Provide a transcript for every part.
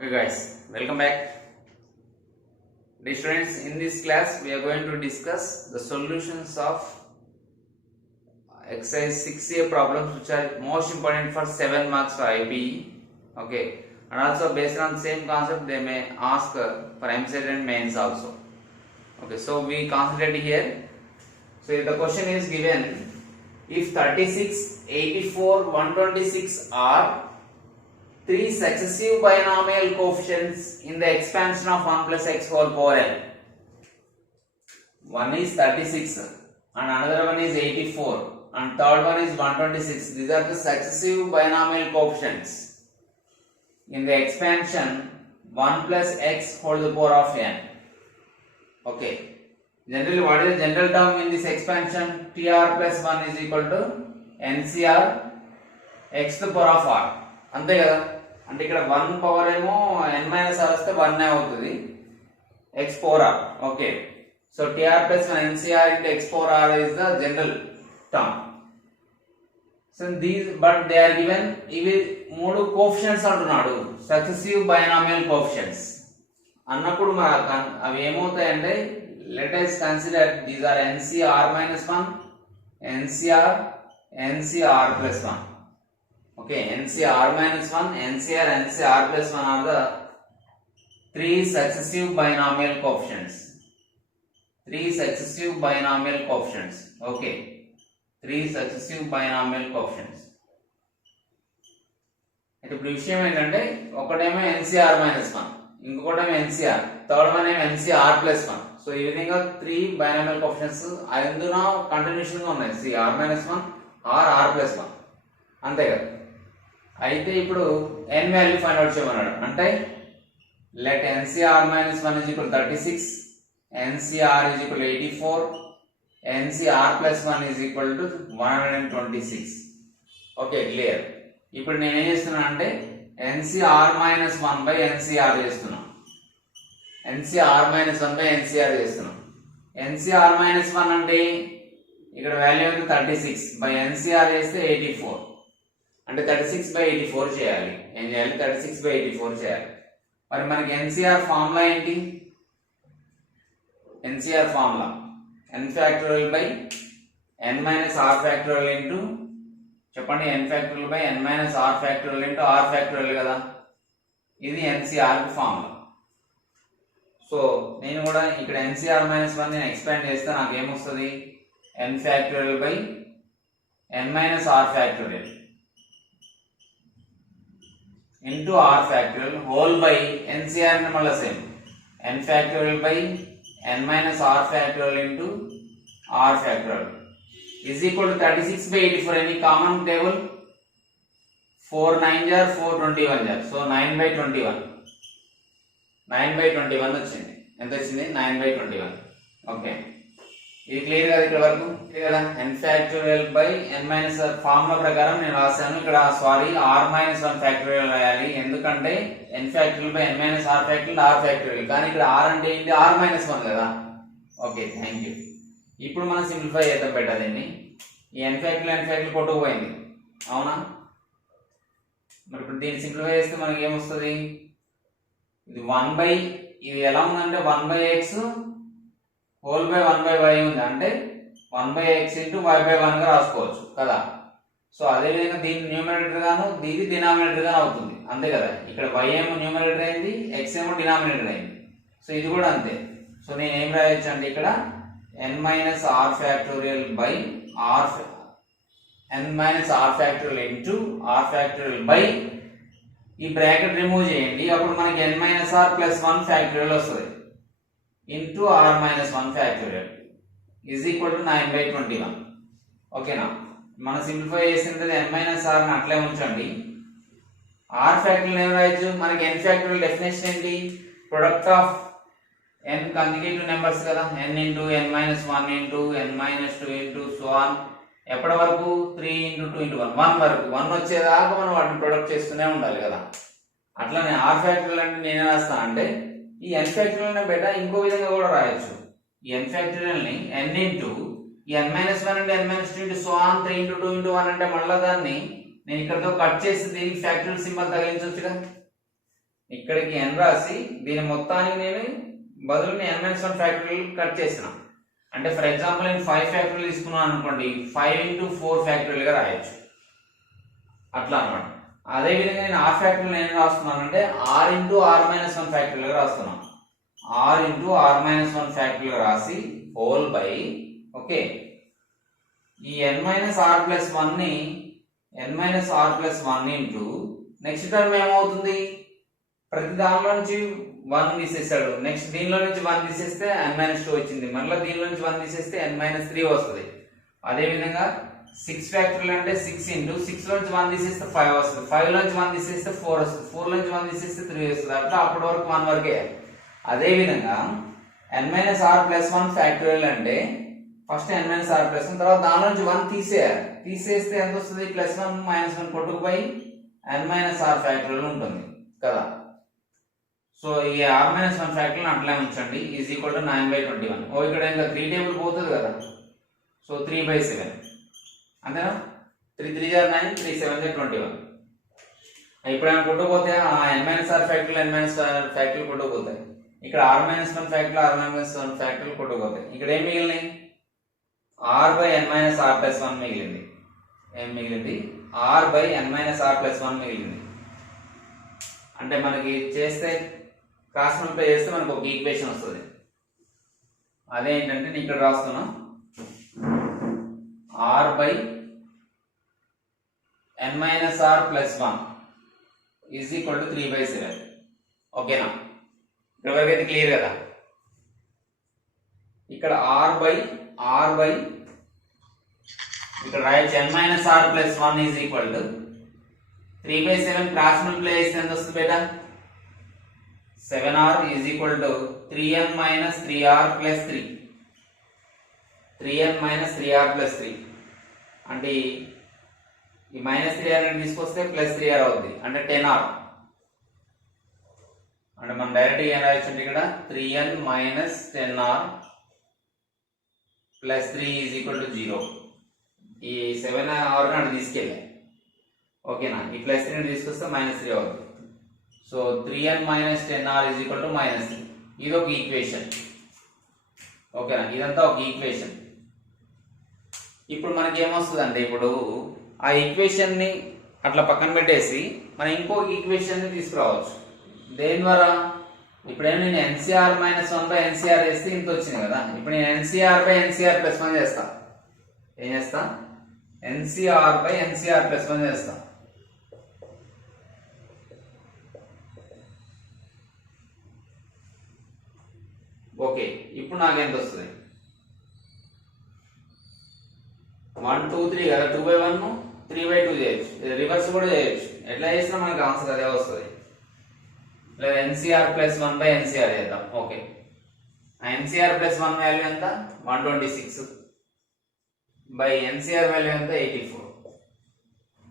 Okay guys, welcome back. Dear students, in this class we are going to discuss the solutions of exercise 6A problems which are most important for 7 marks for IPE. Okay, and also based on same concept they may ask for MCET and mains also. Okay, so we concentrate here. So the question is given, if 36, 84, 126 are three successive binomial coefficients in the expansion of 1 plus x whole power n. One is 36 and another one is 84 and third one is 126. These are the successive binomial coefficients in the expansion 1 plus x whole the power of n. Okay. Generally, what is the general term in this expansion? TR plus 1 is equal to NCR x to the power of r. అంతే కదా, అంటే ఇక్కడ 1 power ఏమో n minus r వస్తే 1 అవుతుంది x power r. Okay, so tr plus 1 ncr into x power r is the general term. So these, but they are given, ఇవి మూడు coefficients అంటున్నాడు, సక్సెసివ్ బైనామియల్ కోఎఫిషియెంట్స్ అన్నప్పుడు అవి ఏమవుతాయంటే, let us consider these are ncr minus 1, ncr plus 1. Okay, ncr minus 1, ncr plus 1 are the three successive binomial coefficients. Three successive binomial coefficients. Okay, three successive binomial coefficients. ఇప్పుడు విషయం ఏంటంటే, ఒకటేమో ncr minus 1, ఇంకొకటేమో ncr, third one ఏమో ncr plus 1. So ఈ విధంగా three binomial coefficients అందున continuation గా ఉన్నాయి, cr minus 1 or r plus 1, అంతే కదా. అయితే ఇప్పుడు n వాల్యూ ఫైండ్ అవుట్ చేయమన్నాడు, అంటే let ncr minus 1 is equal to 36, ncr is equal to 84, ncr plus 1 is equal to 126. Okay, clear. ఇప్పుడు నేను ఏం చేస్తున్నా అంటే ncr minus 1 by ncr చేస్తున్నా, ncr minus 1 by ncr చేస్తున్నా. ncr minus 1 అంటే ఇక్కడ వాల్యూ అయితే 36 by ncr చేస్తే 84, అంటే 36 by 84 చేయాలి. ఏం చేయాలి? 36 by 84 చేయాలి. మరి మనకి ఎన్సిఆర్ ఫార్ములా ఏంటి? NCR formula n factorial by n minus r factorial into, చెప్పండి, n factorial by n minus r factorial into r factorial కదా, ఇది ఎన్సిఆర్ ఫార్ములా. సో నేను కూడా ఇక్కడ ఎన్సిఆర్ మైనస్ 1 నేను ఎక్స్పాండ్ చేస్తే నాకు ఏమొస్తుంది? n factorial by n minus r factorial into r factorial whole by ncr and malla same n factorial by n minus r factorial into r factorial is equal to 36 by 84. Any common table? 4 9 jar 4 21 jar, so 9 by 21, 9 by 21 వచ్చింది. ఎంత వచ్చింది? 9 by 21. Okay, ఇది clear కదా ఇక్కడ వరకు? కదా, n factorial by n minus formula ప్రకారం నేను రాశాను. ఇక్కడ సారీ r మైనస్ 1 ఫ్యాక్టోరియల్ రాయాలి, ఎందుకంటే n factorial by n minus r factorial r factorial, కానీ ఇక్కడ r అంటే ఏంటి? r మైనస్ 1 కదా. Okay, thank you. ఇప్పుడు మనం సింప్లిఫై చేద్దాం పెట్టదండి. ఈ n ఫ్యాక్టోరియల్ కొట్టుకుపోయింది, అవునా? మరి ఇప్పుడు దీన్ని సింప్లిఫై చేస్తే మనకి ఏమొస్తుంది? ఇది 1 బై, ఇది ఎలా ఉందంటే 1 by x whole by 1 by y ఉంది, అంటే 1 by x into y by 1 గా రాసుకోవచ్చు కదా. సో అదేవిధంగా దీన్ని న్యూమరేటర్ గాను దీన్ని డినామినేటర్ గాను అవుతుంది, అంతే కదా. ఇక్కడ వై ఏమో న్యూమరేటర్ అయింది, ఎక్స్ ఏమో డినామినేటర్ అయింది. సో ఇది కూడా అంతే. సో నేను ఏం రాయొచ్చు అంటే ఇక్కడ n minus r factorial by r, n minus r factorial into r factorial by, ఈ బ్రాకెట్ రిమూవ్ చేయండి, అప్పుడు మనకి n minus r plus 1 factorial వస్తుంది into r minus 1 factorial is equal to 9 by 21. ఓకేనా? మనం సింప్లిఫై చేసింది n minus r ని అట్లే ఉంచండి. r ఫ్యాక్టోరియల్ ఏం రాయొచ్చు? మనకి n ఫ్యాక్టోరియల్ డెఫినేషన్ ఏంటి? ప్రొడక్ట్ ఆఫ్ n కంజుగేటివ్ నెంబర్స్ కదా, n into n minus 1 into n minus 2 into so on, ఎప్పటి వరకు? 3 into 2 into 1, 1 వరకు. 1 వచ్చేదాకా మనం వాటిని ప్రొడక్ట్ చేస్తూనే ఉండాలి కదా. అట్లానే r ఫ్యాక్టోరియల్ అంటే నేను రాస్తా అంటే ఈ n ఫ్యాక్టోరియల్ ని బెట ఇంకో విధంగా కూడా రాయొచ్చు. ఈ n ఫ్యాక్టోరియల్ ని n ఇంటూ ఈ n మైనస్ 1 అంటే n minus 2 into so on 3 into 2 into 1 అంటే మళ్ళీ దాన్ని నేను ఇక్కడతో కట్ చేసి దీనికి ఫ్యాక్టోరియల్ సింబల్ తగిలించవచ్చు కదా. ఇక్కడికి n రాసి దీని మొత్తానికి నేను బదులు n-1 ఫ్యాక్టోరియల్ కట్ చేసిన. అంటే ఫర్ ఎగ్జాంపుల్ నేను 5 ఫ్యాక్టోరియల్ తీసుకున్నాను అనుకోండి, 5 into 4 ఫ్యాక్టోరియల్ గా రాయొచ్చు అట్లా అన్నమాట. అదే విధంగా నేను r ఫ్యాక్టోరియల్ ఏం రాస్తున్నాను అంటే r into r-1 ఫ్యాక్టోరియల్ గా రాస్తున్నాను. r into r-1 ఫ్యాక్టోరియల్ గా రాసి హోల్ బై ఓకే ఈ n-r+1 ని n-r+1 ఇంటూ నెక్స్ట్ టర్మ్ ఏమవుతుంది, ప్రతి దానిలో నుంచి 1 తీసేసాడు, నెక్స్ట్ దీనిలో నుంచి 1 తీసేస్తే n-2 వచ్చింది, మళ్ళీ దీనిలో నుంచి 1 తీసేస్తే n-3 వస్తుంది. అదే విధంగా 6 ఫ్యాక్టోరియల్ అంటే 6 ఇంటూ 6 లోంచి 1 తీసేస్తే 5 వస్తుంది, 5 లోంచి 1 తీసేస్తే 4 వస్తుంది, 4 లోంచి 1 తీసేస్తే 3 వస్తుంది. అట్లా అప్పటి వరకు 1 వరకే. అదే విధంగా n-r+1 ఫ్యాక్టోరియల్ అంటే ఫస్ట్ n-r+1 తర్వాత దాని నుంచి 1 తీసేయాలి, తీసేస్తే ఎంత వస్తుంది, +1 -1 కొట్టుకుపోయి n-r ఫ్యాక్టోరియల్ ఉంటుంది కదా. సో ఈ r-1 ఫ్యాక్టోరియల్ అట్లా ఉంచండి ఈజ్ ఈక్వల్ టు 9/21. ఓ ఇక్కడ ఇంకా 3 టేబుల్ పోతుంది కదా, సో 3/7 అంతేనా. 3 3 9 3 7 21. ఇప్పుడు ఏమైనా కొట్టుకుపోతే n-r ఫ్యాక్టోరియల్ n-r ఫ్యాక్టోరియల్ కొట్టుకుపోతాయి, ఇక్కడ r-1 ఫ్యాక్టోరియల్ r-1 ఫ్యాక్టోరియల్ కొట్టుకుపోతాయి. ఇక్కడ ఏం మిగిలినాయి, r/n-r+1 మిగిలింది. ఏం మిగిలింది, r/n-r+1 మిగిలింది. అంటే మనకి చేస్తే క్రాస్ మల్టిప్లై చేస్తే మనకు ఒక ఈక్వేషన్ వస్తుంది. అదేంటంటే నేను ఇక్కడ రాస్తున్నా r/n-r+1 ఈజ్ ఈక్వల్ టు 3/7. ఓకేనా, ఎవరికైతే క్లియర్ కదా. ఇక్కడ ఇక్కడ రాయొచ్చు n-r+1 is equal to 3/7 cross multiply చేస్తే ఎంత వస్తుంది బేటా, 7r is equal to 3n-3r+3. 3n-3r+3 అంటే ఈ -3r తీసుకొస్తే +3r అవుతుంది అంటే 10r. అంటే మనం డైరెక్ట్ ఏం రాయొచ్చు అంటే ఇక్కడ 3n-10r+3 ఈజ్ ఈక్వల్ టు 0. ఈ 7r అటు తీసుకెళ్ళా ఓకేనా, ఈ +3 తీసుకొస్తే -3 అవుతుంది. So 3n-10r is equal to -3. ఇది ఒక ఈక్వేషన్ ఓకేనా, ఇదంతా ఒక ఈక్వేషన్. ఇప్పుడు మనకి ఏమొస్తుంది అంటే ఇప్పుడు ఆ ఈక్వేషన్ ని అట్లా పక్కన పెట్టేసి మనం ఇంకొక ఈక్వేషన్ ని తీసుకురావచ్చు. దేని ద్వారా, ఇప్పుడేమో నేను NCR-1/NCR చేస్తే ఇంత వచ్చింది కదా, ఇప్పుడు నేను NCR/NCR+1 చేస్తా. ఏం చేస్తా, NCR/NCR+1 చేస్తా. ఓకే, ఇప్పుడు నాకు ఎంత వస్తుంది, 1 2 3 కదా, 2/1 3/2 చేయొచ్చు, రివర్స్ కూడా చేయొచ్చు. ఎట్లా చేసినా మనకు ఆన్సర్ అదే వస్తుంది. లేదా NCR+1/NCR చేద్దాం. ఓకే, NCR+1 వాల్యూ ఎంత, 126 బై NCR వాల్యూ ఎంత, 84.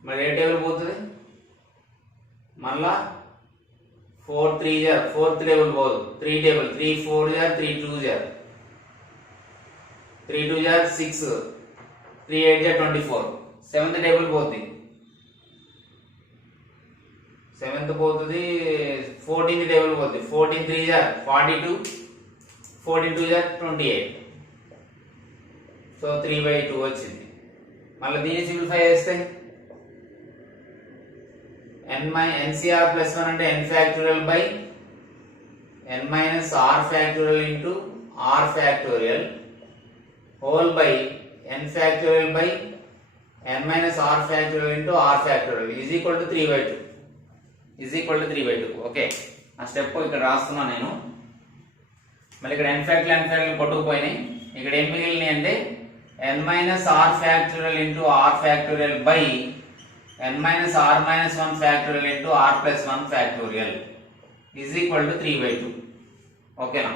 మరి ఏ టేబుల్ పోతుంది, మళ్ళా 4 టేబుల్ పోదు, 3 టేబుల్, 3 4 3 2 3 2 6 3 8 24. 7th టేబుల్ పోతుంది, 7th పోతుంది, 14th టేబుల్ పోతుంది, 14 3 42 14 2 28. సో 3/2 వచ్చింది. మళ్ళీ దీన్ని సింప్లిఫై చేస్తే NCR+1 అంటే n factorial by n-r factorial into r factorial whole by n factorial by n-r factorial into r factorial is equal to 3/2. Okay, ఆ step ఇక్కడ రాస్తున్నా నేను. మళ్ళీ ఇక్కడ n ఫ్యాక్టోరియల్ కొట్టుకుపోయినాయి. ఇక్కడ ఏం మిగిలినాయి అంటే n-r factorial into r factorial by n-r-1 factorial into r+1 factorial is equal to 3/2. ఓకేనా,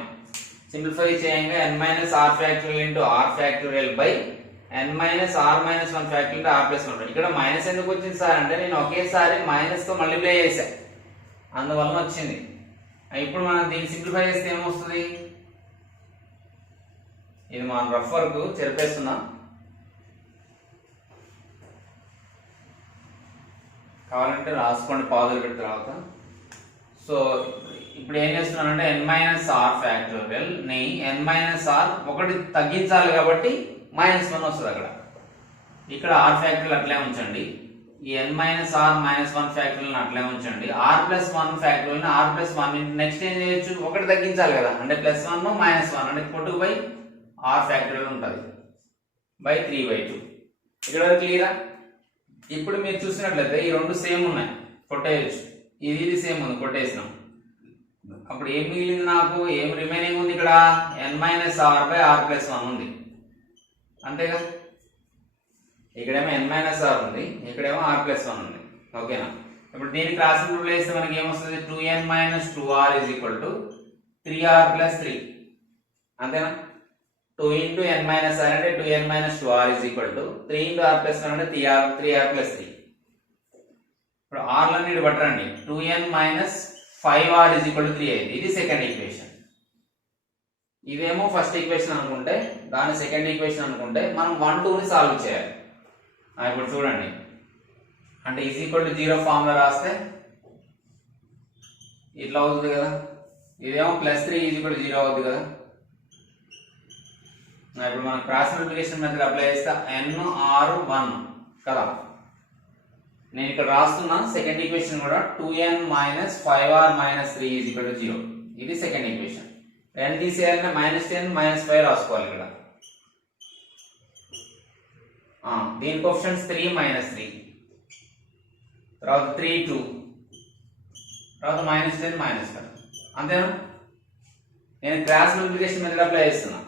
సింప్లిఫై చేయంగా n-r factorial into r factorial by n-r-1 factorial r+1. ఇక్కడ మైనస్ ఎందుకు వచ్చింది సార్ అంటే నేను ఒకేసారి మైనస్ తో మల్టిప్లై చేశా, అందువలన వచ్చింది. ఇప్పుడు మనం దీన్ని సింప్లిఫై చేస్తే ఏమొస్తుంది, ఇది మనం రఫ్ వర్క్ చెరిపేస్తున్నాం, కావాలంటే రాసుకోండి పాదులు పెట్టిన తర్వాత. సో ఇప్పుడు ఏం చేస్తున్నానంటే n మైనస్ ఆర్ ఫ్యాక్టోరియల్ ని n మైనస్ ఆర్ ఒకటి తగ్గించాలి కాబట్టి -1 వస్తుంది అక్కడ. ఇక్కడ ఆర్ ఫ్యాక్టోరియల్ అట్లే ఉంచండి, ఈ n minus r minus 1 factorial అట్లే ఉంచండి. R plus 1 factorial r plus 1 next ఏం చేయొచ్చు, ఒకటి తగ్గించాలి కదా, అంటే +1 -1 అంటే పొట్టు బై ఆర్ ఫ్యాక్టోరియల్ ఉంటుంది బై 3/2. ఇక్కడ క్లియరా? ఇప్పుడు మీరు చూసినట్లయితే ఈ రెండు సేమ్ ఉన్నాయి, కొట్టేయచ్చు. ఇది సేమ్ ఉంది, కొట్టేసినాం. అప్పుడు ఏం మిగిలింది, నాకు ఏం రిమైనింగ్ ఉంది ఇక్కడ, n minus r by r plus 1 ఉంది, అంతేగా. ఇక్కడేమో n మైనస్ ఆర్ ఉంది, ఇక్కడేమో ఆర్ ప్లస్ 1 ఉంది. ఓకేనా? ఇప్పుడు దీన్ని క్రాస్ మల్టిప్లై చేస్తే మనకి ఏమొస్తుంది, 2n minus 2r is equal to 3r plus 3, అంతేనా. 2 ఇంటూ n మైనస్ ఆర్ అంటే 2n minus 2r is equal to 3 into r plus 1 అంటే 3r ప్లస్ 3. ఇప్పుడు r లని పట్టండి, 2n minus 5r is equal to 3 అయింది. ఇది సెకండ్ ఈక్వేషన్. ఇదేమో first equation అనుకుంటే, దాని సెకండ్ ఈక్వేషన్ అనుకుంటే మనం 1 2 ని సాల్వ్ చేయాలి. ఇప్పుడు చూడండి, అంటే ఈజ్ ఈక్వల్ టు 0 ఫార్ములా రాస్తే ఇట్లా అవుతుంది కదా, ఇదేమో +3 ఈజ్ ఈక్వల్ టు 0 అవుతుంది కదా. ఇప్పుడు మనం క్రాస్ మల్టిప్లికేషన్ మెథడ్ అప్లై చేస్తే n/1 కదా. నేను ఇక్కడ రాస్తున్నా సెకండ్ ఈక్వేషన్ కూడా, 2n minus 5r minus 3 is equal to 0. ఇది సెకండ్ ఈక్వేషన్. n తీసేయాలంటే -10 -5 రాసుకోవాలి ఇక్కడ. దీని కోఎఫిషియంట్స్ 3 -3, తర్వాత 3 2, తర్వాత -10 -5, అంతేనా. నేను క్రాస్ మల్టిప్లికేషన్ మెథడ్ అప్లై చేస్తున్నా.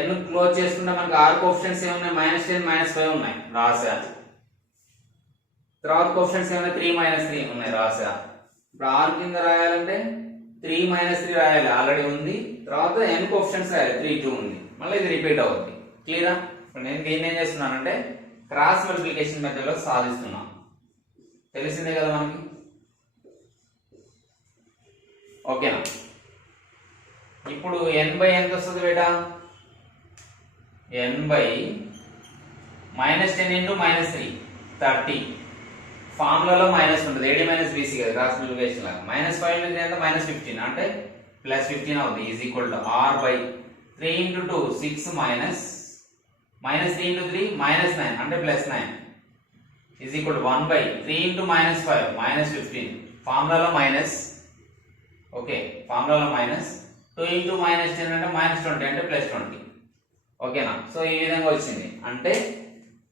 n క్లోజ్ చేసుకుంటే మనకి r కోఎఫిషియంట్స్ ఏమున్నాయి, -10 -5 ఉన్నాయి, రాసా. తర్వాత కోఎఫిషియంట్స్ ఏమున్నాయి, 3 -3 ఉన్నాయి, రాసా. ఇప్పుడు r కింద రాయాలంటే 3 -3 రాయాలి, ఆల్రెడీ ఉంది. తర్వాత n కోఎఫిషియంట్స్ రాయాలి, 3 2 ఉంది, మళ్ళీ ఇది రిపీట్ అవుతుంది. క్లియరా? ఇప్పుడు నేను దీన్ని ఏం చేస్తున్నానంటే క్రాస్ మల్టిప్లికేషన్ మెథడ్ లో సాధిస్తున్నాను, తెలిసిందే కదా మనకి. ఓకేనా? ఇప్పుడు n బై ఎంత వస్తుంది బేటా, n బై -10 ఇంటూ -3 30. ఫార్ములాలో మైనస్ ఉంటుంది, AD - BC కదా క్రాస్ మల్టిప్లికేషన్ లాగా. -5 నుంచి ఎంత, -15 అంటే +15 అవుతుంది, is equal to r by 3 into 2 6 -3 into 3 -9 అంటే +9 is equal to 1 by 3 into -5 -15. ఫార్ములాలో మైనస్, ఓకే, ఫార్ములాలో మైనస్. 2 ఇంటూ -10 అంటే -20 అంటే +20. ఓకేనా? సో ఈ విధంగా వచ్చింది. అంటే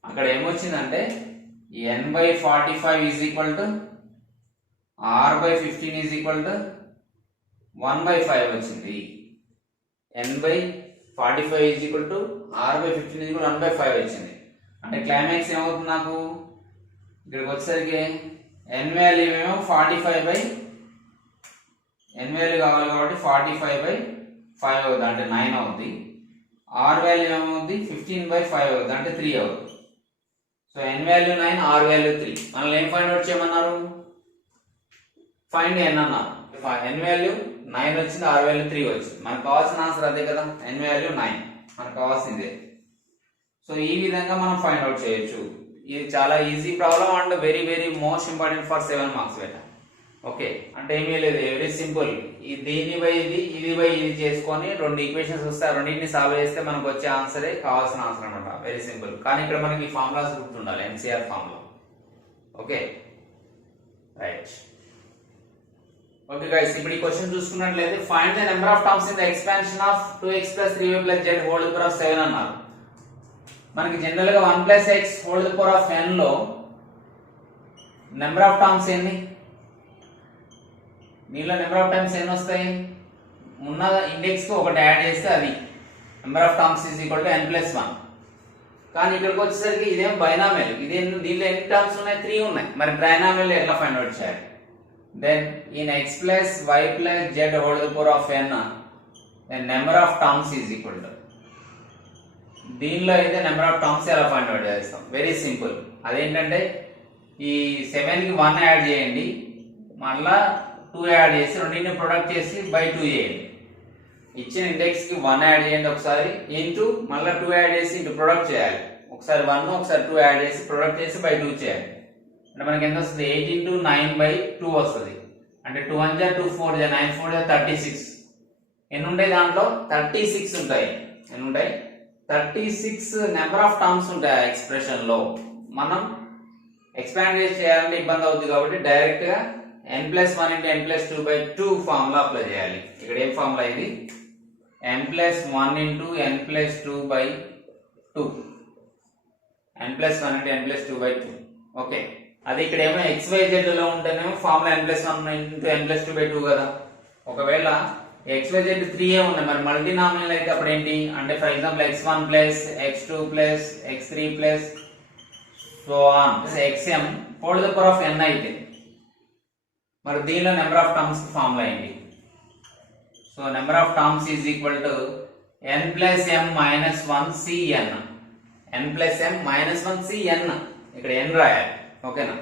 అక్కడ ఏమొచ్చిందంటే n by 45 is equal to r by 15 is equal to 1 by 5 వచ్చింది. n by 45 is equal to r by 15 is equal 1 by 5 వచ్చింది. అంటే క్లైమాక్స్ ఏమవుతుంది, నాకు ఇక్కడికి వచ్చేసరికి n వాల్యూ ఏమో 45 బై n వాల్యూ కావాలి కాబట్టి 45 బై 5 అవుతుంది, అంటే 9 అవుతుంది. r వాల్యూ ఏమవుతుంది, 15 బై 5 అవుతుంది, అంటే 3 అవుతుంది. So n value 9, r value 3. మనల్ని ఏం ఫైండ్ అవుట్ చేయమన్నారు, ఫైండ్ n అన్నారు. n వాల్యూ 9 వచ్చింది, r వాల్యూ 3 వచ్చింది. మనకు కావాల్సిన ఆన్సర్ అదే కదా, n వాల్యూ 9 మనకు కావాల్సిందే. సో ఈ విధంగా మనం ఫైండ్ అవుట్ చేయొచ్చు. ఇది చాలా easy problem and very very most important for 7 marks beta. Okay, అంటే ఏమీ లేదు, వెరీ సింపుల్. దీన్ని బై ఇది, ఇది బై ఇది చేసుకొని 2 ఈక్వేషన్స్ వస్తాయి, రెండింటిని సాల్వ్ చేస్తే మనకు వచ్చే ఆన్సరే కావాల్సిన ఆన్సర్ అనమాట. Very simple. కానీ ఇక్కడ మనకి ఫార్ములాస్ గుర్తుండాలి, nCr formula. Okay right. Okay guys, ఇప్పుడు ఈ క్వశ్చన్ చూసుకున్నట్లయితే find the number of terms in the expansion of 2x + 3y + z whole power of 7 అన్నారు. మనకి జనరల్ గా 1 + x whole power of n లో నెంబర్ ఆఫ్ టర్మ్స్ ఎన్ని, దీనిలో number of terms ఎన్ని వస్తాయి, ఉన్న ఇండెక్స్ కి ఒకటి యాడ్ చేస్తే అది number of terms is equal to n + 1. కానీ ఇక్కడికి వచ్చేసరికి ఇదేం బైనామియల్, దీనిలో ఎన్ని టర్మ్స్ ఉన్నాయి, 3 ఉన్నాయి. మరి ట్రైనామియల్ ఎట్లా ఫైండ్ అవుట్ చేయాలి, then in x + y + z whole power of n then number of terms is equal to, దీనిలో అయితే నెంబర్ ఆఫ్ టర్మ్స్ ఎలా ఫైండ్ అవుట్ చేస్తాం, వెరీ సింపుల్. అదేంటంటే ఈ 7 కి 1 యాడ్ చేయండి, మళ్ళా 2 యాడ్ చేసి రెండింటిని ప్రొడక్ట్ చేసి బై 2 చేయండి. ఇచ్చిన ఇండెక్స్ కి 1 యాడ్ చేయండి ఒకసారి, ఇంటూ మళ్ళీ 2 యాడ్ చేసి ఇంటూ ప్రొడక్ట్ చేయాలి. ఒకసారి 1 ఒకసారి 2 యాడ్ చేసి ప్రొడక్ట్ చేసి బై 2 చేయాలి. అంటే మనకి ఎంత వస్తుంది, 8 × 9/2 వస్తుంది. అంటే 2 1 జా 2 4 జా 9 4 జా 36 ఎన్ని ఉంటాయి దాంట్లో 36 ఉంటాయి. ఎన్ని ఉంటాయి 36 నెంబర్ ఆఫ్ టర్మ్స్ ఉంటాయి ఆ ఎక్స్ప్రెషన్ లో. మనం ఎక్స్పాండ్ చేయాలంటే ఇబ్బంది అవుతుంది కాబట్టి డైరెక్ట్ గా n+1 × n+2/2 ఫార్ములా అప్లై చేయాలి. ఇక్కడ ఏం ఫార్ములా ఇది n+1 × n+2/2 n+1 × n+2/2 okay. అది ఇక్కడ ఏమో xyz లో ఉంటేనేమో ఫార్ములా n+1 × n+2/2 కదా. ఒకవేళ xyz 3 ఉన్నాయి మరి మల్టీనామినల్ అయితే అప్పుడు ఏంటి అంటే for example x1 + x2 + x3 so on xm whole to the power of n అయితే మరి దీనిలో నెంబర్ ఆఫ్ టర్మ్స్ కి ఫార్ములా ఏంటి? So number of terms is equal to n + m - 1 cn n + m - 1 cn ఇక్కడ n రాయాలి ఓకేనా.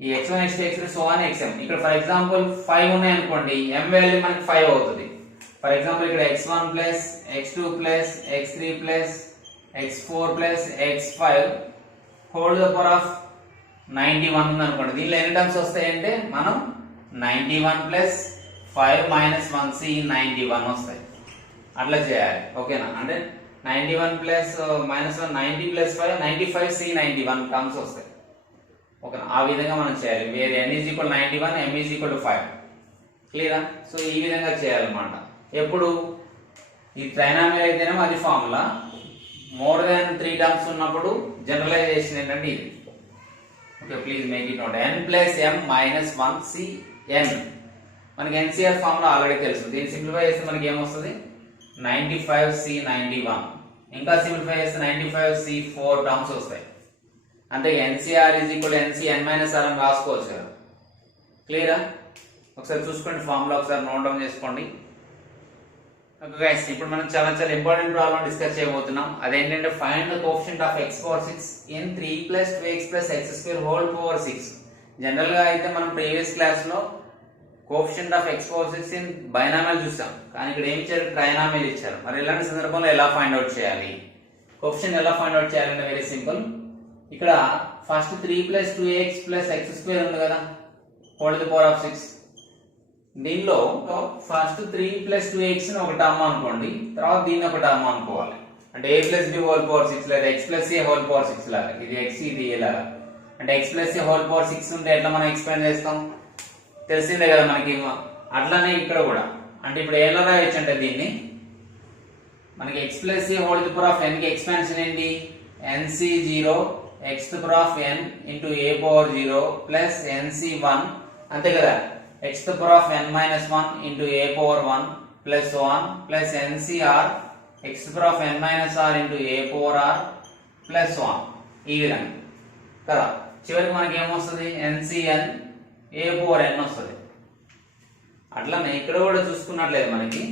ఈ x1 x2 x3 so on xm ఇక్కడ ఫర్ ఎగ్జాంపుల్ 5 ఉన్నాయి అనుకోండి m వాల్యూ మనకి 5 అవుతుంది. ఫర్ ఎగ్జాంపుల్ ఇక్కడ x1 + x2 + x3 + x4 + x5 whole the power of 91 ఉంది అనుకోండి. దీనిలో ఎన్ని టర్మ్స్ వస్తాయంటే మనం 91 + 5 - 1 c 91 వస్తాయి. అట్లా చేయాలి ఓకేనా. అంటే 91 + -1 90 + 5 95 c 91 టర్మ్స్ వస్తాయి ఓకేనా. ఆ విధంగా మనం చేయాలి. వేరే n = 91 m = 5 క్లియరా. సో ఈ విధంగా చేయాలన్నమాట. ఎప్పుడు ఈ ట్రైనామినల్ అయితేనేమో అది ఫార్ములా, మోర్ దాన్ 3 టర్మ్స్ ఉన్నప్పుడు జనరలైజేషన్ ఏంటంటే ఇది okay. Please make it note n + m - 1 cn మనకి NCR ఫార్ములా ఆల్రెడీ తెలుసు. దీన్ని సింప్లిఫై చేస్తే మనకి ఏమొస్తుంది 95 c 91 ఇంకా సింప్లిఫై చేస్తే 95 c 4 టర్మ్స్ వస్తాయి. అంటే NCR = NCn - r అని రాసుకోవచ్చు కదా. క్లియరా. ఒకసారి చూసుకోండి ఫార్ములా, ఒకసారి నోట్ డౌన్ చేసుకోండి. ఓకే గైస్, ఇప్పుడు మనం చాలా ఇంపార్టెంట్ ప్రాబ్లం డిస్కస్ చేయబోతున్నాం. అదేంటంటే find the coefficient of x⁴ in 3 + 2x + x² whole power 6. General గా అయితే మనం ప్రీవియస్ క్లాస్ లో coefficient of x⁴ in binomial చూసాం. కానీ ఇక్కడ ఏమి ఇచ్చారు ట్రైనామియల్ ఇచ్చారు. మరి ఇలాంటి సందర్భంలో ఎలా ఫైండ్ అవుట్ చేయాలి, కోఎఫిషియంట్ ఎలా ఫైండ్ అవుట్ చేయాలంటే వెరీ సింపుల్. ఇక్కడ ఫస్ట్ 3 + 2x + x² ఉంది కదా హోల్ ద పవర్ ఆఫ్ 6. దీనిలో ఫస్ట్ 3 + 2x ని ఒక టర్మ్ అనుకోండి, తర్వాత దీన్ని ఒక టర్మ్ అనుకోవాలి. అంటే a + b హోల్ పవర్ 6 లేదా x + a హోల్ పవర్ 6 లాగా. ఇది x ఇది a లాగా. అంటే x + a హోల్ పవర్ 6 ఉంటే ఎట్లా మనం ఎక్స్పాండ్ చేస్తాం తెలిసిందే కదా మనకి. అట్లానే ఇక్కడ కూడా అంటే ఇప్పుడు ఎలా రాయొచ్చు అంటే దీన్ని మనకి x + a whole the power of n కి ఎక్స్పాన్షన్ ఏంటి nc0 x⁴n × a⁴0 + nc1 అంతే కదా. x⁴n - 1 × a⁴1 + so on + ncr x⁴n - r × a⁴r + so on ఈ విధంగా కదా. చివరికి మనకి ఏమొస్తుంది ncn a⁴n వస్తుంది. అట్లానే ఇక్కడ కూడా చూసుకున్నట్లయితే మనకి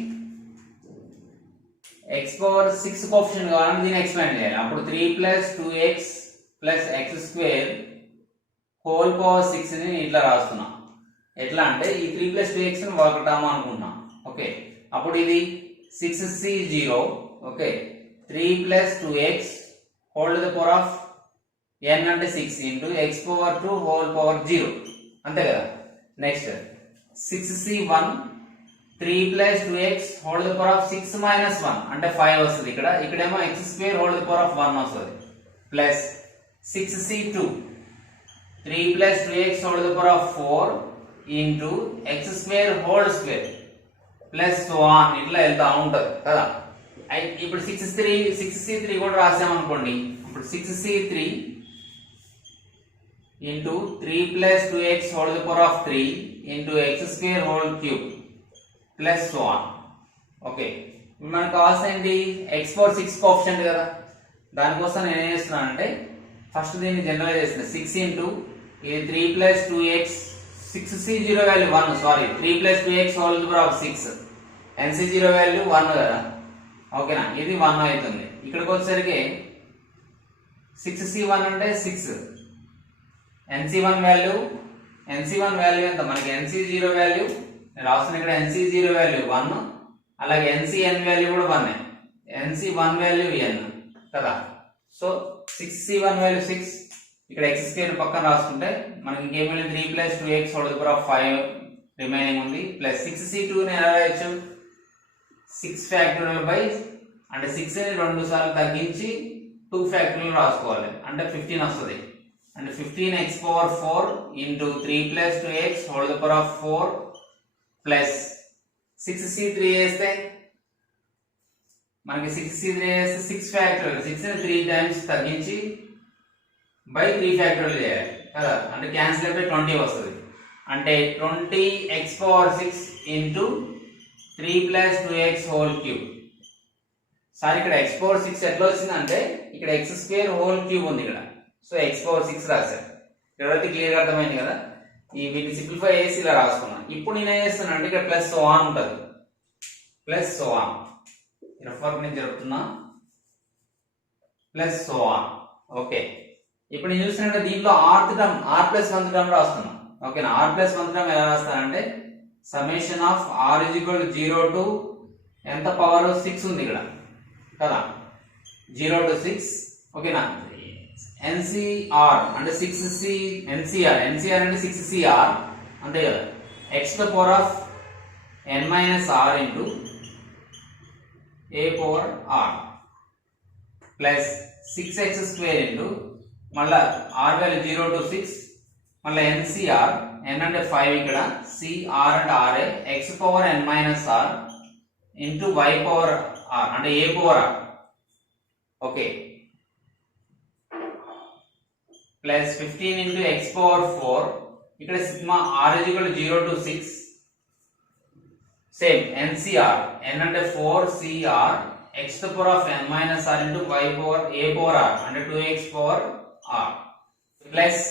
x⁴6 కోఎఫిషియంట్ కావాలంటే దీన్ని ఎక్స్పాండ్ చేయాలి. అప్పుడు 3 + 2x + x² హోల్ పవర్ 6 ని ఇట్లా రాస్తున్నాం. ఎట్లా అంటే ఈ 3 + 2x ని ఒక టర్మ్ అనుకుంటున్నాం ఓకే. అప్పుడు ఇది 6c0 okay 3 + 2x whole to the power of n అంటే 6 × x⁴2 హోల్ పవర్ 0 అంతే కదా. Next 6c1 3 + 2x whole to the power of 6 - 1 అంటే 5 వస్తుంది. ఇక్కడేమో x² whole to the power of 1 వస్తుంది plus 6c2 3 + 2x whole to the power of 4 × x² whole square plus so on ఇట్లా వెళ్తా ఉంటది కదా. ఇప్పుడు 6c3 కూడా రాసామనుకోండి. ఇప్పుడు 6c3 × 3 + 2x whole to the power of 3 × x² whole cube plus so on okay. మనకు కావాల్సిన ఏంటి x⁴6 కోఎఫిషియంట్ కదా. దానికోసం నేను ఏం చేస్తున్నానంటే ఫస్ట్ దీన్ని జనరలైజ్ చేస్తున్నా. 6 ఇది 3 + 2x 6c0 value 1 sorry 3 + 2x whole to the power of 6 nc0 value 1 కదా ఓకేనా. ఇది 1 అవుతుంది. ఇక్కడికి వచ్చేసరికి 6c1 అంటే 6 nc1 వాల్యూ ఎంత మనకి nc0 వాల్యూ రాస్తున్నా ఇక్కడ nc0 వాల్యూ 1 అలాగే ncn వాల్యూ కూడా 1 nc1 వాల్యూ n కదా. సో 6c1 వాల్యూ 6 ఇక్కడ x² పక్కన రాసుకుంటే మనకి ఇంకేం మిగిలింది 3 + 2x whole to the power of 5 remaining ఉంది ప్లస్ 6c2 ని ఎలా రాయొచ్చు 6 ఫ్యాక్టోరియల్ బై అంటే 6 ని 2 సార్లు తగ్గించి 2 ఫ్యాక్టోరియల్ రాసుకోవాలి అంటే 15 వస్తుంది అంటే 15x power 4 into 3 plus 2x whole the power of 4 plus 6c3 వేస్తే మనకి 6c3 వేస్తే 6 ఫ్యాక్టోరియల్ 6 ని 3 టైమ్స్ తగ్గించి బై 3 ఫ్యాక్టోరియల్ చేయాలి కదా అంటే క్యాన్సిల్ అయిపోయి 20 వస్తుంది అంటే 20x power 6 into 3 plus 2x whole cube sir ఇక్కడ x పవర్ 6 ఎట్లా వచ్చిందంటే ఇక్కడ x స్క్వేర్ హోల్ క్యూబ్ ఉంది ఇక్కడ సో x పవర్ 6 రాశారు ఇక్కడైతే క్లియర్గా అర్థమైంది కదా ఈ వీటిని సింప్లిఫై చేసి ఇలా రాసుకున్నాను ఇప్పుడు నేను ఏం చేస్తున్నాను అంటే ఇక్కడ ప్లస్ సో ఆన్ ఉంటుంది ప్లస్ సో ఆన్ రెఫర్ నేను చెప్తున్నా ప్లస్ సో ఆన్ ఓకే ఇప్పుడు నేను చూసినట్టు దీంట్లో rth term r plus 1 term రాస్తున్నాను ఓకేనా r ప్లస్ 1 టర్మ్ ఎలా రాస్తానంటే summation of r is equal to 0 to ఎంత పవర్ 6 ఉంది ఇక్కడ కదా 0 టు 6 ఓకేనా NCR అంటే 6c NCR అంటే 6cr అంతే కదా x to the power of n minus r into a power r plus 6x square into మళ్ళా r వాల్యూ 0 టు 6 మళ్ళీ NCR n అంటే 5 ఇక్కడ CR అంటే RA x power n minus r into y power r అంటే a power r okay plus 15 into x power 4 ఇక్కడ sigma r is equal to 0 to 6 same NCR n అంటే 4 CR x to the power of n minus r into y power a power r అంటే 2x power r plus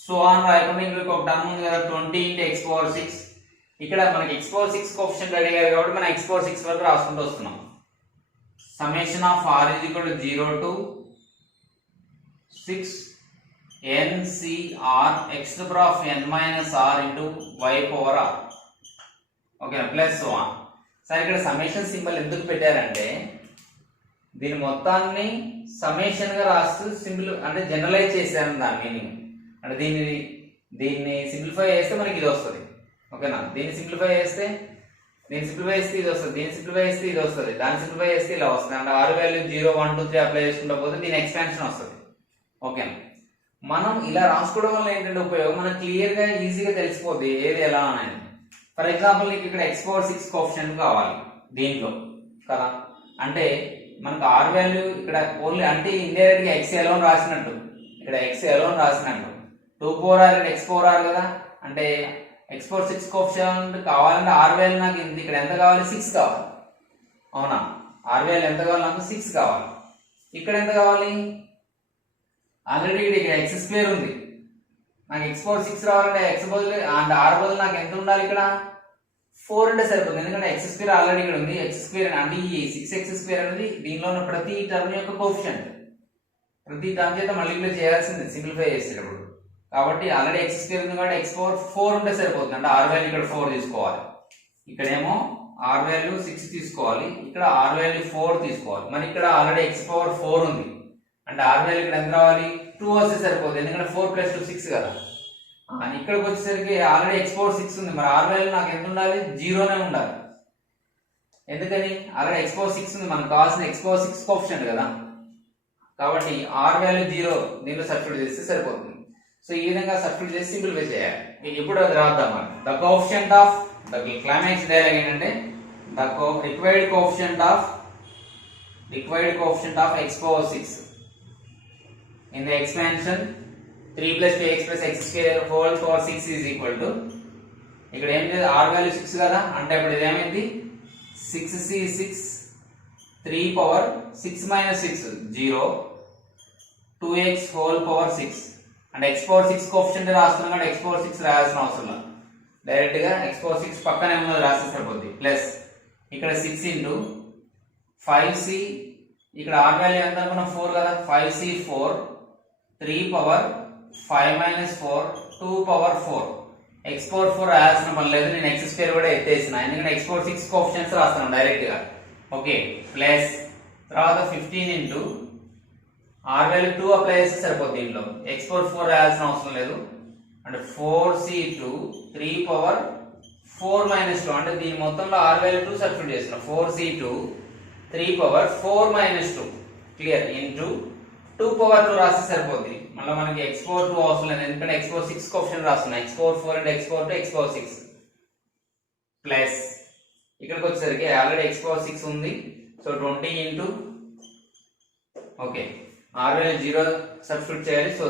so on రాయకుండా ఇంకొక ఒక term ఉంది కదా 20 into x power 6 ఇక్కడ మనకి x power 6 coefficient అడిగారు కాబట్టి మనం x పవర్ 6 వరకు రాసుకుంటూ వస్తున్నాం summation of r is equal to 0 to 6 NCR x to the power of n minus r into y power r okay plus so on sir ఇక్కడ summation symbol ఎందుకు పెట్టారంటే దీని మొత్తాన్ని సమ్మేషన్ గా రాస్తూ సింపుల్ అంటే జనరలైజ్ చేశారు దాని మీనింగ్ అంటే దీన్ని సింప్లిఫై చేస్తే మనకి ఇది వస్తుంది ఓకేనా దీన్ని సింప్లిఫై చేస్తే ఇది వస్తుంది దీన్ని సింప్లిఫై చేస్తే ఇది వస్తుంది దాన్ని సింప్లిఫై చేస్తే ఇలా వస్తుంది అంటే r వాల్యూ 0 1 2 3 అప్లై చేసుకుంటా పోతే దీని ఎక్స్పాన్షన్ వస్తుంది ఓకేనా మనం ఇలా రాసుకోవడం వల్ల ఏంటంటే ఉపయోగం మనకు క్లియర్ గా ఈజీగా తెలిసిపోద్ది ఏది ఎలా అనేది ఫర్ ఎగ్జాంపుల్ నీకు ఇక్కడ x పవర్ 6 కోఎఫిషియంట్ కావాలి దీంట్లో కదా అంటే మనకు r వాల్యూ ఇక్కడ ఓన్లీ అంటే ఇండైరెక్ట్ గా x అలోన్ రాసినట్టు ఇక్కడ x అలోన్ రాసినట్టు 2 power r x power r కదా అంటే x పవర్ 6 కోఎఫిషియంట్ కావాలంటే r వాల్యూ నాకు ఇక్కడ ఎంత కావాలి 6 కావాలి అవునా r వాల్యూ ఎంత కావాలి నాకు 6 కావాలి ఇక్కడ ఎంత కావాలి ఆల్రెడీ ఇక్కడ x స్క్వేర్ ఉంది నాకు x పవర్ 6 రావాలంటే x బదులు అండ్ r బదులు నాకు ఎంత ఉండాలి ఇక్కడ 4 అంటే సరిపోతుంది ఎందుకంటే x స్క్వేర్ ఆల్రెడీ ఇక్కడ ఉంది x స్క్వేర్ అంటే ఈ 6x స్క్వేర్ అనేది దీనిలో ఉన్న ప్రతి టర్మ్ యొక్క కోఎఫిషియంట్ ప్రతి టర్మ్ చేత మల్టిప్లై చేయాల్సింది సింప్లిఫై చేసేటప్పుడు కాబట్టి ఆల్రెడీ x స్క్వేర్ ఉంది కాబట్టి x పవర్ 4 ఉంటే సరిపోతుంది అంటే r వాల్యూ ఇక్కడ 4 తీసుకోవాలి ఇక్కడేమో r వాల్యూ 6 తీసుకోవాలి ఇక్కడ r వాల్యూ 4 తీసుకోవాలి మరి ఇక్కడ ఆల్రెడీ x పవర్ 4 ఉంది అంటే r వాల్యూ ఇక్కడ ఎంత రావాలి 2 వస్తే సరిపోతుంది ఎందుకంటే 4 ప్లస్ 2 6 కదా ఇక్కడికి వచ్చేసరికి ఆల్రెడీ x పవర్ 6 ఉంది మరి r వాల్యూ నాకు ఎంత ఉండాలి 0 నే ఉండాలి ఎందుకని ఆల్రెడీ x పవర్ 6 ఉంది మనకు కావాల్సిన x పవర్ 6 కోఎఫిషియంట్ కదా కాబట్టి r వాల్యూ 0 దీనిలో సబ్స్టిట్యూట్ చేస్తే సరిపోతుంది సో ఈ విధంగా సబ్స్టిట్యూట్ చేసి సింప్లిఫై చేయాలి ఇప్పుడు అది రాద్దాం మరి the coefficient of the climax dialogue ఏంటంటే the required coefficient of x power 6 in the expansion 3 plus 2x plus x square whole power 6 is equal to ఇక్కడ ఏం లేదు r వాల్యూ 6 కదా అంటే ఇప్పుడు ఇది ఏమైంది 6c6 3 power 6 minus 6 0 2x whole power 6 అంటే x పవర్ 6 కోఎఫిషియంట్ రాస్తున్నాం కాబట్టి x పవర్ 6 రాయాల్సిన అవసరం లేదు డైరెక్ట్ గా x పవర్ 6 పక్కనే ఉన్నది రాస్తే సరిపోద్ది ప్లస్ ఇక్కడ 6 ఇంటూ 5c ఇక్కడ r వాల్యూ ఎంత అనుకున్నాం 4 కదా 5c4 3 power 5 minus 4 2 power 4 x power 4 రాయాల్సిన పని లేదు నేను x స్క్వేర్ కూడా ఎత్తేసిన ఎందుకంటే x పవర్ 6 కోఎఫిషియంట్స్ రాస్తాను డైరెక్ట్ గా ఓకే ప్లస్ తర్వాత 15 ఇంటూ r వాల్యూ 2 అప్లై చేస్తే సరిపోతుంది దీంట్లో x పవర్ 4 రాయాల్సిన అవసరం లేదు అంటే 4c2 3 పవర్ 4 మైనస్ 2 అంటే దీని మొత్తంలో r వాల్యూ 2 సబ్స్టిట్యూట్ చేస్తున్నాం 4c2 3 power 4 minus 2 clear into 2 power 2 రాస్తే సరిపోద్ది మళ్ళీ మనకి x పవర్ 2 అవసరం లేదు ఎందుకంటే x పవర్ 6 కోఎఫిషియంట్ రాస్తున్నాం x పవర్ 4 అంటే x power 2 x power 6 plus ఇక్కడికి వచ్చేసరికి ఆల్రెడీ x పవర్ 6 ఉంది so 20 into okay r value 0 substitute చేయాలి సో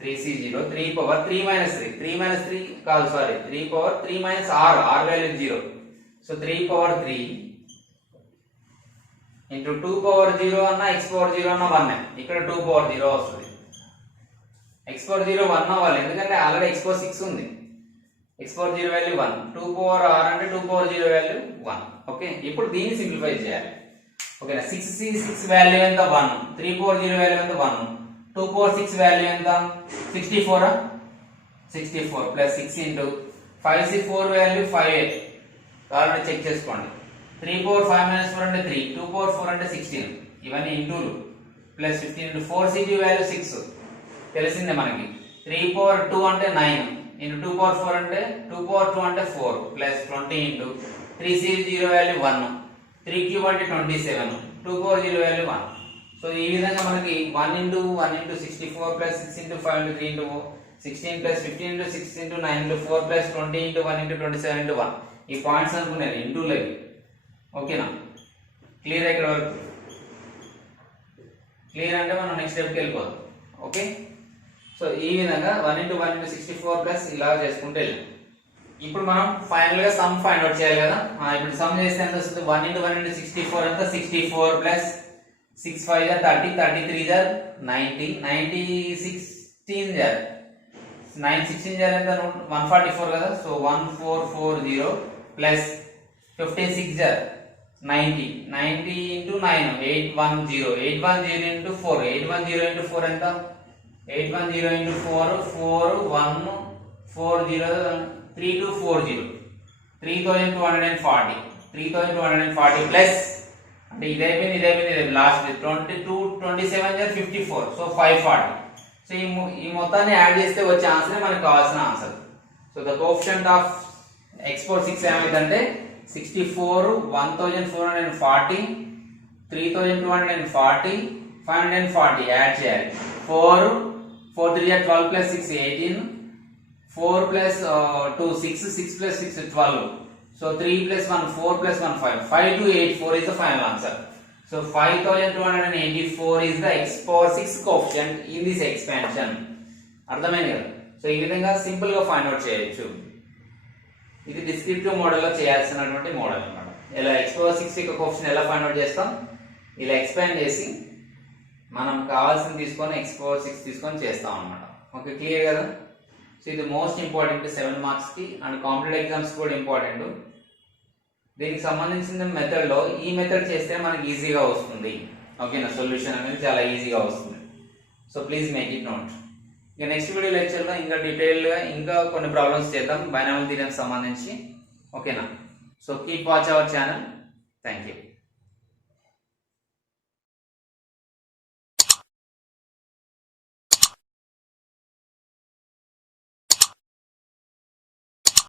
3c0 3 పవర్ 3 మైనస్ 3 కాదు sorry 3 power 3 minus r value 0 so 3 power 3 into 2 power 0 అన్న x power 0 అన్న 1 ఇక్కడ 2 power 0 వస్తుంది x పవర్ 0 1 అవ్వాలి ఎందుకంటే ఆల్రెడీ x పవర్ 6 ఉంది x power 0 value 1 2 power r అంటే 2 పవర్ 0 వాల్యూ 1 ఓకే ఇప్పుడు దీన్ని సింప్లిఫై చేయాలి ఓకేనా 6c6 వాల్యూ ఎంత 1 3 పవర్ 0 వాల్యూ ఎంత 1 2 పవర్ 6 వాల్యూ ఎంత 64 64 plus 6 into 5c4 value 5 already check చేసుకోండి 3 పవర్ 5 మైనస్ 4 అంటే 3 2 పవర్ 4 అంటే 16 ఇవన్నీ ఇంటూలు ప్లస్ 15 ఇంటూ 4c2 వాల్యూ 6 తెలిసిందే మనకి 3 పవర్ 2 అంటే 9 ఇంటూ 2 పవర్ 4 అంటే 2 పవర్ 2 అంటే 4 plus 20 into 3c0 value 1 3 cube అంటే 27 2 పవర్ 0 వాల్యూ 1 సో ఈ విధంగా మనకి 1 into 64 plus 6 into 5 into 3 into 16 plus 15 into 6 into 9 into 4 plus 20 into 1 into 27 into 1 ఈ పాయింట్స్ అనుకునేది ఇంటూలు అవి ఓకేనా క్లియర్ ఇక్కడ వరకు క్లియర్ అంటే మనం నెక్స్ట్ స్టెప్కి వెళ్ళిపోదాం ఓకే సో ఈ విధంగా 1 ఇంటూ 1 ఇంటూ 64 ప్లస్ ఇలా చేసుకుంటే వెళ్ళాం ఇప్పుడు మనం ఫైనల్ గా సమ్ ఫైండ్ అవుట్ చేయాలి కదా ఇప్పుడు సమ్ చేస్తే ఎంత వస్తుంది 1 ఇంటూ 1 ఇంటూ 64 ఎంత 64 ప్లస్ 6 5 జా 30 33 జా 90 90 16 జా 9 16 జా ఎంత 144 కదా సో 1440 ప్లస్ 56 జా 90 90 into 9 810 into 4 810 into 4 ఎంత 810 into 4 4 1 40 3240 3240 ప్లస్ అంటే ఇదైపోయింది లాస్ట్ 22 27 54 సో 540 సో ఈ మొత్తాన్ని యాడ్ చేస్తే వచ్చే ఆన్సర్ మనకు కావాల్సిన answer so the coefficient of x power 6 ఏమైందంటే 64 1440 3240 540 యాడ్ చేయాలి 4 3 12 plus 6 18 4 plus 2 6 6 plus 6 12 so 3 plus 1 4 plus 1 5 5284 is the final answer so 5284 is the x power 6 coefficient in this expansion అర్థమైంది కదా సో ఈ విధంగా సింపుల్ గా ఫైండ్ అవుట్ చేయొచ్చు ఇది descriptive model లో చేయాల్సినటువంటి మోడల్ అన్నమాట ఇలా x పవర్ 6 యొక్క కోఎఫిషియంట్ ఎలా ఫైండ్ అవుట్ చేస్తాం ఇలా ఎక్స్పాండ్ చేసి మనం కావాల్సింది తీసుకొని x పవర్ 6 తీసుకొని చేస్తాం అన్నమాట ఓకే క్లియర్ కదా సో ఇది మోస్ట్ ఇంపార్టెంట్ 7 మార్క్స్ కి అండ్ కాంపిటేటివ్ ఎగ్జామ్స్ కూడా ఇంపార్టెంట్ దీనికి సంబంధించిన మెథడ్ లో ఈ మెథడ్ చేస్తే మనకి ఈజీగా వస్తుంది ఓకేనా సొల్యూషన్ అనేది చాలా ఈజీగా వస్తుంది so please make it note ఇక నెక్స్ట్ వీడియో లెక్చర్ లో ఇంకా డీటెయిల్ గా ఇంకా కొన్ని ప్రాబ్లమ్స్ చేద్దాం బైనామియల్ థియరమ్ సంబంధించి ఓకేనా so keep watch our channel thank you